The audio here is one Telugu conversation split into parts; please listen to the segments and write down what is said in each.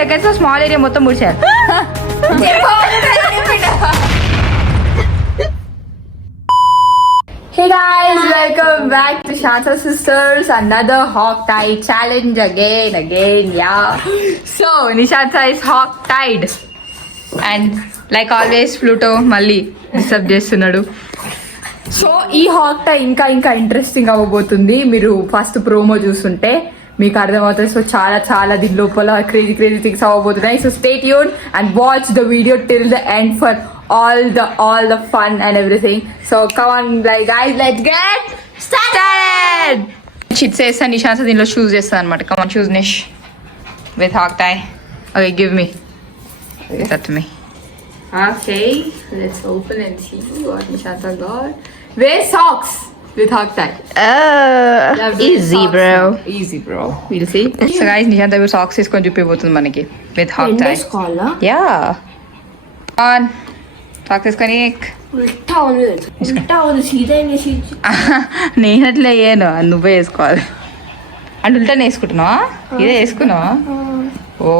seconds లో స్మాల్ ఏరియా మొత్తం ముడిచారు. Hey guys, welcome back to Shanta Sisters. Another hog tie challenge again, yeah. So Nishanta is hog tied, and like always, Pluto malli disturb చేస్తున్నాడు. సో ఈ హాక్ టై ఇంకా ఇంట్రెస్టింగ్ అవ్వబోతుంది. మీరు ఫస్ట్ ప్రోమో చూస్తుంటే మీకు అర్థమవుతుంది. సో చాలా దీని లోపల క్రేజీ థింగ్స్ అవ్వబోతున్నాయి. So stay tune and watch the video till the end for all the fun and everything. So come on, like guys, let's get started. Chit says Nishansa దీనిలో షూస్ చేస్తాను అనమాట. Come on, choose Nish with hog tie. Okay, give me. That to me. Okay, let's open and see what Nishansa got. Wear socks with hog tie. Easy socks, bro. Easy bro. We'll see. So guys, Nishanta socks తీసుకొని చూపిపోతుంది మనకి with hog tie. Yeah. On. Socks తీసుకొని నేను అట్లా వేయను, నువ్వే వేసుకోవాలి. అంటే ఉల్టానే వేసుకుంటున్నావా? ఇదే వేసుకున్నావా? ఓ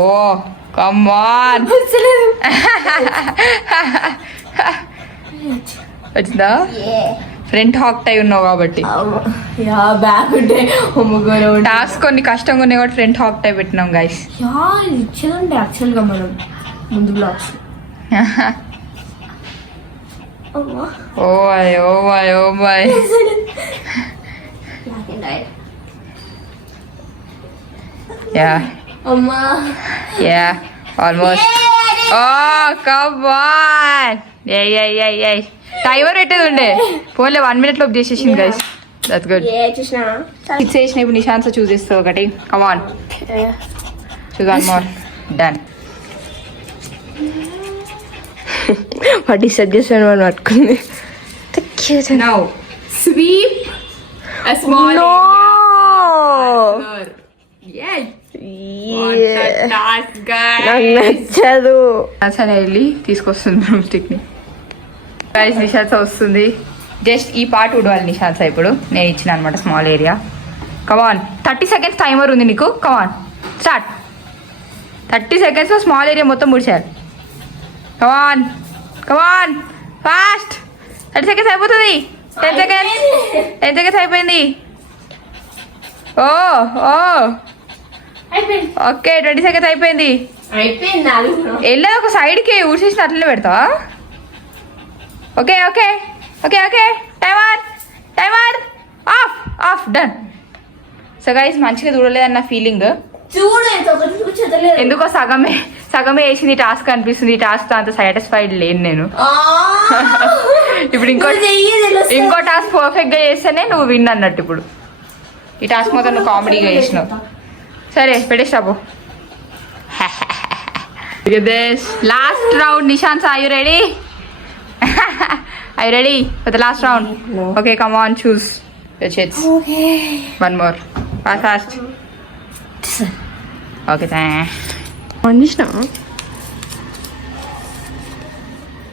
కమాన్ వచ్చిందా? ఫ్రంట్ హాక్ టై ఉన్నావు కాబట్టి టాస్క్ కొన్ని కష్టంగా ఉన్నాయి కాబట్టి ఫ్రంట్ హాక్ టై పెట్టినాం గైస్. యాక్చువల్గా మనం ముందు blogs Oh my. Yeah. Yeah, almost. Oh, come on. Yeah. Timer పెట్టేది ఉండే. పోన్లే 1 minute లోపు చేసేసింది గైస్. That's good. It's చేసిన ఇప్పుడు నిశాంత చూస్ చేస్తావు ఒకటి. Come on. Choose one more. Done. వాటి సజెషన్ మనం పట్టుకుంది. Now sweep a small area. Yes. What a task, guys. నాకు నచ్చదు. అసలు వెళ్ళి తీసుకొస్తుంది బ్రూమ్ స్టిక్ ని. గైస్ నిశాంత వస్తుంది. జస్ట్ ఈ పార్ట్ ఉడవాలి నిశాంత. ఇప్పుడు నేను ఇచ్చిన అనమాట స్మాల్ ఏరియా. కమాన్ 30 seconds టైమర్ ఉంది నీకు. Come on start. 30 seconds లో స్మాల్ ఏరియా మొత్తం ముడిచారు. Come on fast. 30 seconds అయిపోతుంది. 10 seconds అయిపోయింది. ఓకే 20 seconds అయిపోయింది. వెళ్ళదు ఒక సైడ్కి ఊసేసి అట్లనే పెడతావా? Okay timer of done. So guys మంచిగా చూడలేదన్న ఫీలింగ్. ఎందుకో సగమే వేసింది టాస్క్ అనిపిస్తుంది. ఈ టాస్క్ అంత సాటిస్ఫైడ్ లేను నేను. ఇప్పుడు ఇంకో టాస్క్ పర్ఫెక్ట్ గా చేస్తేనే నువ్వు విన్ అన్నట్టు. ఇప్పుడు ఈ టాస్క్ మొత్తం నువ్వు కామెడీగా చేసినావు. సరే పెట్టేసాబు. Last round Nishant, are you ready? Are you ready for the last round? No. Okay, come on, choose your chits. Okay. One more. Fast. Okay, thanks. Anishna.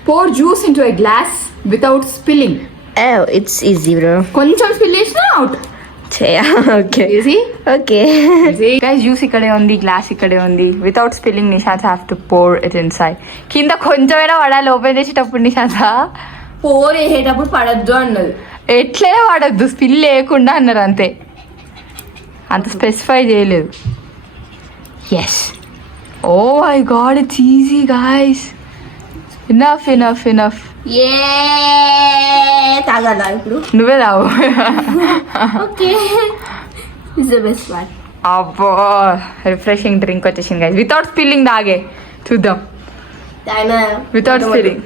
Pour juice into a glass without spilling. Oh, it's easy, bro. కొంచెం స్పిల్ చేసినా out. Okay. Easy? Okay. Guys, juice ఇక్కడే ఉంది, గ్లాస్ ఇక్కడే ఉంది. Without spilling Nishant have to pour it inside. కింద కొంచెమైనా పడాలి ఓపెన్ చేసేటప్పుడు. నిశాంత్ పోర్ వేసేటప్పుడు పడద్దు అన్నది. ఎట్లనే పడద్దు, స్పిల్ లేకుండా అన్నారు అంతే. అంత స్పెసిఫై చేయలేదు. Yes. Oh my god, it's easy guys. Enough. తాగదా ఇప్పుడు? నువ్వే తాగు. Okay is the best one. అబ్బో రిఫ్రెషింగ్ డ్రింక్ వచ్చేసింది గైస్. వితౌట్ స్పిల్లింగ్ తాగే చూద్దాం. Without spilling.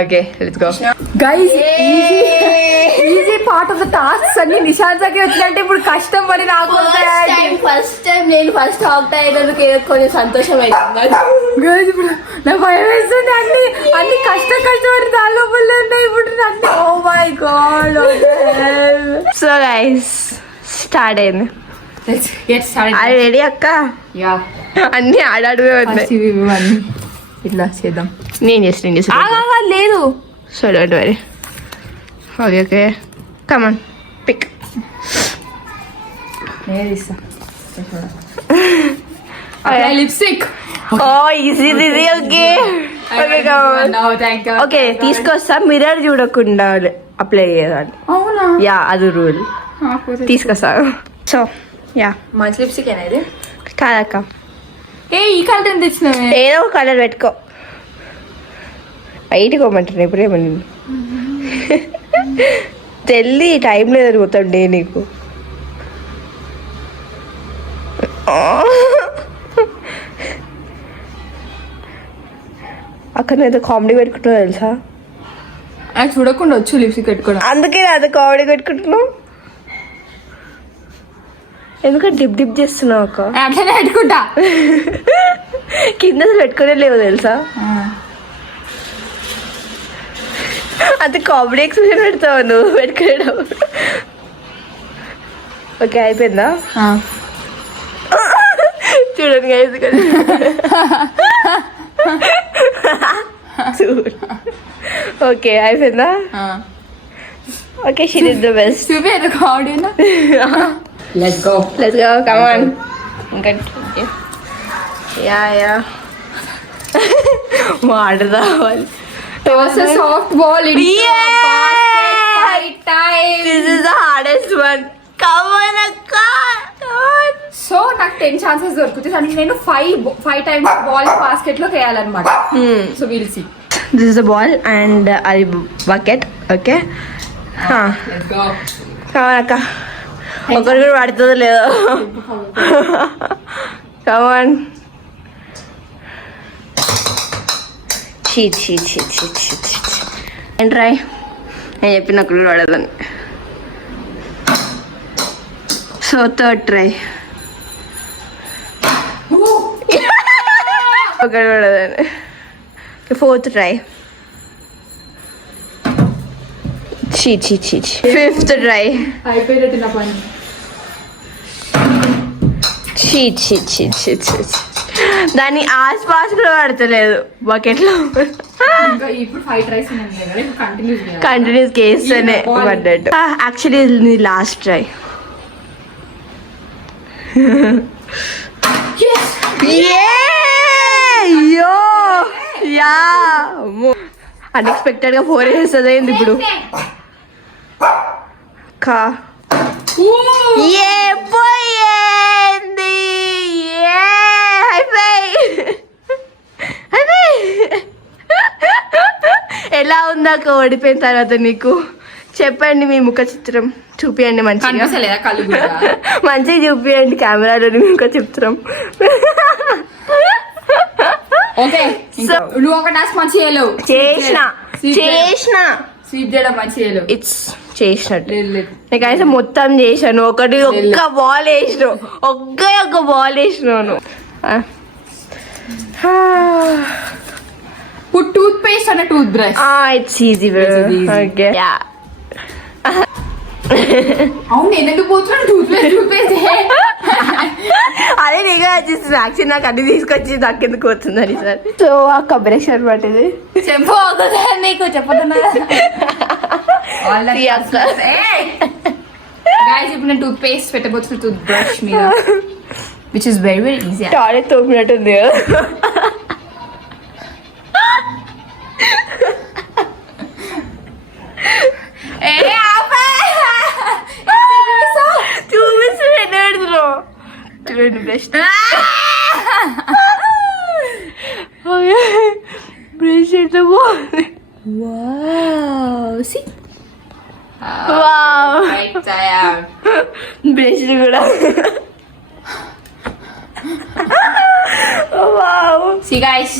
Okay let's go guys. Easy part of the task అన్ని నిశాంతకి వచ్చినట్టే ఇప్పుడు కష్టం పడి నాకు ఫస్ట్ టైం నేను ఫస్ట్ హాక్ టై అయినందుకు కొంచెం సంతోషం అవుతుంది. గైస్ ఇప్పుడు నా భయం వేస్తుంది. అన్ని కష్టం దాని లోపల ఉన్నాయి ఇప్పుడు అన్ని. Oh my God. So guys start అయింది. అది రెడీ అక్క? యా. అన్ని ఆడాడువే ఉన్నాయి. ఇట్లా చేద్దాం. నేను చేస్తాను. లేదు. So don't worry. Okay come on pick. నేను ఇస్తా. Lipstick. Oh easy okay okay తీసుకొస్తా, మిర్రర్ చూడకుండా అప్లై చేయాలి. అవునా? యా అది రూల్. తీసుకొస్తా. సో యా మంచి లిప్స్టిక్ ఏనా ఇది? కాదక్క, ఈ కలర్ ఎంత తెచ్చినావే? ఏదో ఒక కలర్ పెట్టుకో. బయటికి పోమంటున్నా ఇప్పుడేమని తెల్లి టైం లేదు మొత్తం డే నీకు. అక్కడ ఏదో కామెడీ పెట్టుకుంటున్నావు తెలుసా? నాకు చూడకుండా వచ్చు లిప్స్టిక్ పెట్టుకోవడం. అందుకే అది కామెడీ పెట్టుకుంటున్నావు. ఎందుకంటే డిప్ డిప్ చేస్తున్నావు అక్క. అట్లనే పెట్టుకుంటా. కింద పెట్టుకునే లేవు తెలుసా? అంత కామెడీ ఎక్స్ప్రెషన్ పెడతావు నువ్వు పెట్టుకోవడం. ఓకే అయిపోయిందా? చూడండి guys ఇక్కడ. ఓకే అయిపోయిందా? Okay she is the best. చూపేరు కామెడీనా? Let's go come on. ఇంకా యా వాటర్ తావాలి. Toss a soft ball into a basket. 5 times. This is the hardest one. Come on akka. So నాకు 10 ఛాన్సెస్ దొరుకుతాయి అంటే నేను 5 టైమ్స్ బాల్ బాస్కెట్ లోకి వేయాలన్నమాట. So will see. This is the ball and అది bucket. Okay. Let's go. Come on akka. ఒకరు కూడా పడుతుందో లేదో. Come on. Cheat try. నేను చెప్పిన ఒకరు కూడా పడదని. So third try. ఒకరు పడదని. Fourth try. Cheat. Fifth try. అయిపోయినట్టు నా పని. చీట్. దాన్ని ఆస్పాస్ కూడా పడతలేదు బకెట్ లో. ఇంకా ఇప్పుడు 5 ట్రైస్ ఉన్నాయి కదా, కంటిన్యూస్ చేయాలి. కంటిన్యూస్ చేస్తేనే పడ్డట్టు. యాక్చువల్లీ నీ లాస్ట్ ట్రై. అన్ఎక్స్పెక్టెడ్ గా 4 వేస్తుంది అయింది ఇప్పుడు. పోయింది. ఎలా ఉందాక ఓడిపోయిన తర్వాత నీకు? చెప్పండి మీ ముఖ చిత్రం చూపియండి మంచిగా. మంచిగా చూపియండి కెమెరాలో మీ ముఖ చిత్రం. ఓకే నువ్వు ఒక టాస్క్ మంచి చేయలేవు. చేసిన స్వీప్ చేయడం మంచి చేయలేవు. ఇట్స్ చేసినట్టు నీకైతే మొత్తం చేశాను. ఒక్క బాల్ వేసినావు. ఒక్క బాల్ వేసినావు. టూత్ పేస్ట్ అన్న tooth brush. It's easy. Okay అవును నేను ఎందుకు పోతున్నాను? టూత్ పేస్ట్ అదే నీగా వచ్చేస్తుంది. యాక్చువల్లీ నాకు అన్ని తీసుకొచ్చి నాకెందుకు వస్తుందని సార్. సో ఆ బ్రష్ అనమాట ఇది. చెప్పు నీకు చెప్పదున్నా. ఇప్పుడు నేను టూత్ పేస్ట్ పెట్టబోతున్నా టూత్ బ్రష్ మీద, which is very very easy. Toilet తోపినట్టుంది కదా. చూడండి బ్రష్ బ్రష్ ఎంత బాగుంది. బ్రష్ కూడా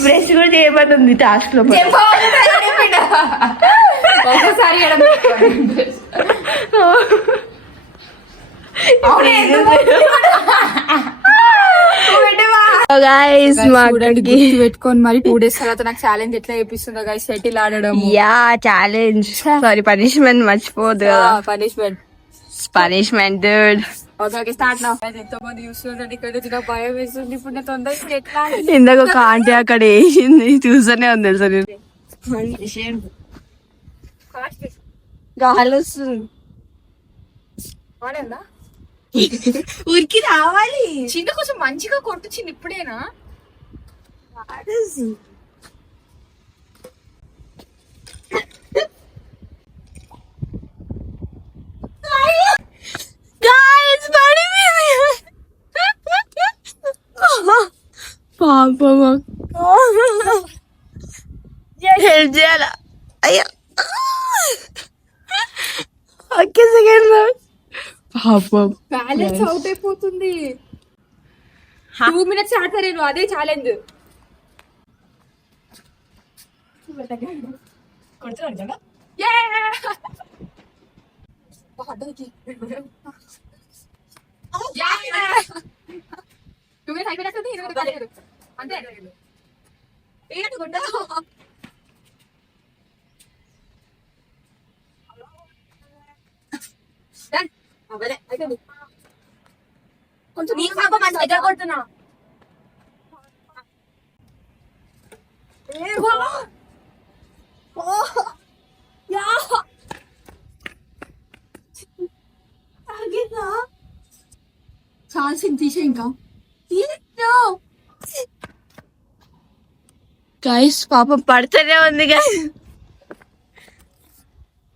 బ్రష్ కూడా చేయబడుతుంది టాస్క్ లో. ఒకసారి పెట్టుకొని మరి 2 days తర్వాత నాకు ఛాలెంజ్ ఎట్లా చేపిస్తుందో గైస్. షటిల్ ఆడడం. యా ఛాలెంజ్ సారీ పనిష్మెంట్ మర్చిపోదు. Punishment dude. Okay start now. ఎంతో మంది చూస్తున్నారు ఇక్కడ నుంచి నాకు భయం వేస్తుంది. ఇప్పుడు నేను తొందరగా ఎట్లా ఇందాక ఒక ఆంటీ అక్కడ వేసింది చూస్తూనే ఉంది తెలుసా. గాలి వస్తుంది. ఊరికి రావాలి. చిన్న కొంచెం మంచిగా కొట్టు చిన్న ఇప్పుడేనా. పాపం హెల్ప్ చేయాలా? అయ్యా ఓకే సెకండ్ పాపం బ్యాలెన్స్ అవుట్ అయిపోతుంది. 2 minutes ఆడతారు నేను, అదే ఛాలెంజ్. అంతే కొంచెం నీకు పాప మన దగ్గర కొడుతున్నా. చాల్సింది తీసే ఇంకా గైస్ పాపం పడుతూనే ఉంది guys.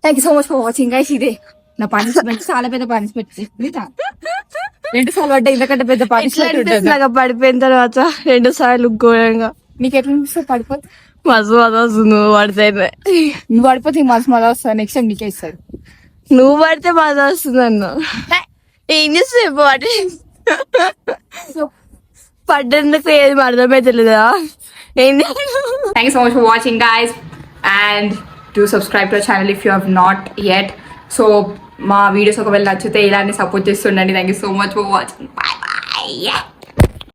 Thank you so much for watching guys. ఇదే నా పనిష్మెంట్, చాలా పెద్ద పనిష్మెంట్. 2 సార్లు పడ్డా, ఇంతకంటే పెద్ద పనిష్మెంట్. నాకు పడిపోయిన తర్వాత 2 సార్లు ఘోరంగా. నీకు ఎట్లా అనిపిస్తుంది పడిపోతే? మజు వస్తుంది. నువ్వు పడితే నువ్వు పడిపోతే మస్తు మళ్ళీ వస్తా. నెక్స్ట్ టైం నీకే ఇస్తాడు. నువ్వు పడితే మజా వస్తుంది అన్న. ఏం చేస్తే పడి పడ్డందుకు ఏది అర్థమైతలేదా? ఏం Thank you so much for watching guys, and do subscribe to our channel if you have not yet. So మా వీడియోస్ ఒకవేళ నచ్చితే ఇలానే support చేస్తుండండి. Thank you so much for watching. Bye bye.